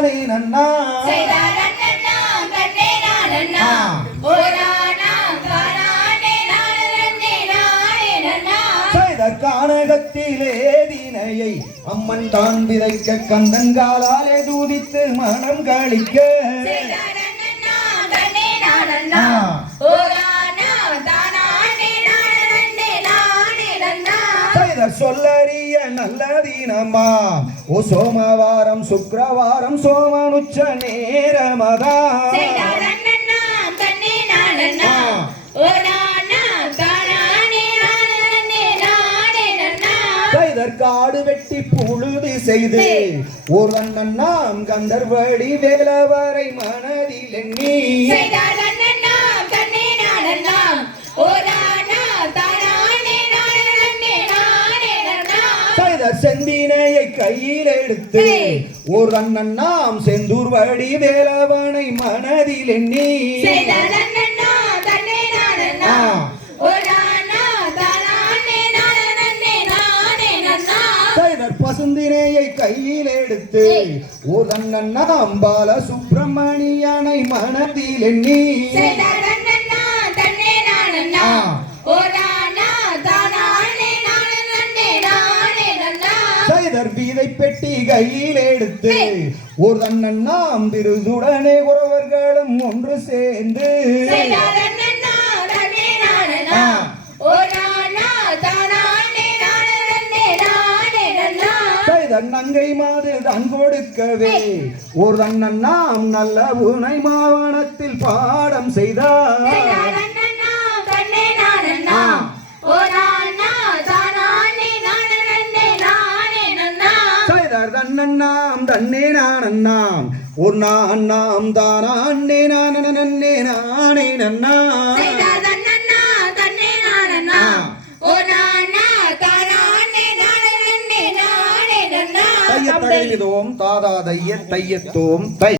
நானே நன்னா. கானகத்திலே தினையை அம்மன் தான் விதைக்க கந்தங்காலாலே தூதித்து மனம் கழிக்க. சொல்லறிய நல்ல தினமா ஓ சோமவாரம் சுக்கிரவாரம் சோமனுச்ச நேரமதா. காடு வெட்டி புழுதி செய்து ஒரு அண்ணன் நாம் கந்தர்வடி வேலவரை மனதில் எண்ணி செய்தார் செந்தினையை கையில் எடுத்து ஒரு அண்ணன் நாம் செந்தூர் வடி வேலவனை மனதில் எண்ணி. பசுந்தினையை கையில் எடுத்து ஒரு அண்ணன் நாம் பால சுப்பிரமணியனை மனதில் எண்ணி. செய்தற் வீதை பெட்டி கையில் எடுத்து ஒரு நாம் விருதுடனே உறவர்களும் ஒன்று சேர்ந்து. செய்தார் அண்ணன்னா தன்னே நானண்ணா ஆ. ஓரானா தானானே நானே நானே நன்னா செய்தற் நங்கை மாது தான் கொடுக்கவே ஒரு நாம் நல்ல உனை மாவனத்தில் பாடம் செய்தார். செய்தற் தன்னன் நாம் தன்னே நானன் நாம் ஒரு நான் நாம் தானே நானே நானே நன்னா. நானே நானே நன்னா. தைய தகையிதோம் தாதா தைய தையத்தோம் தை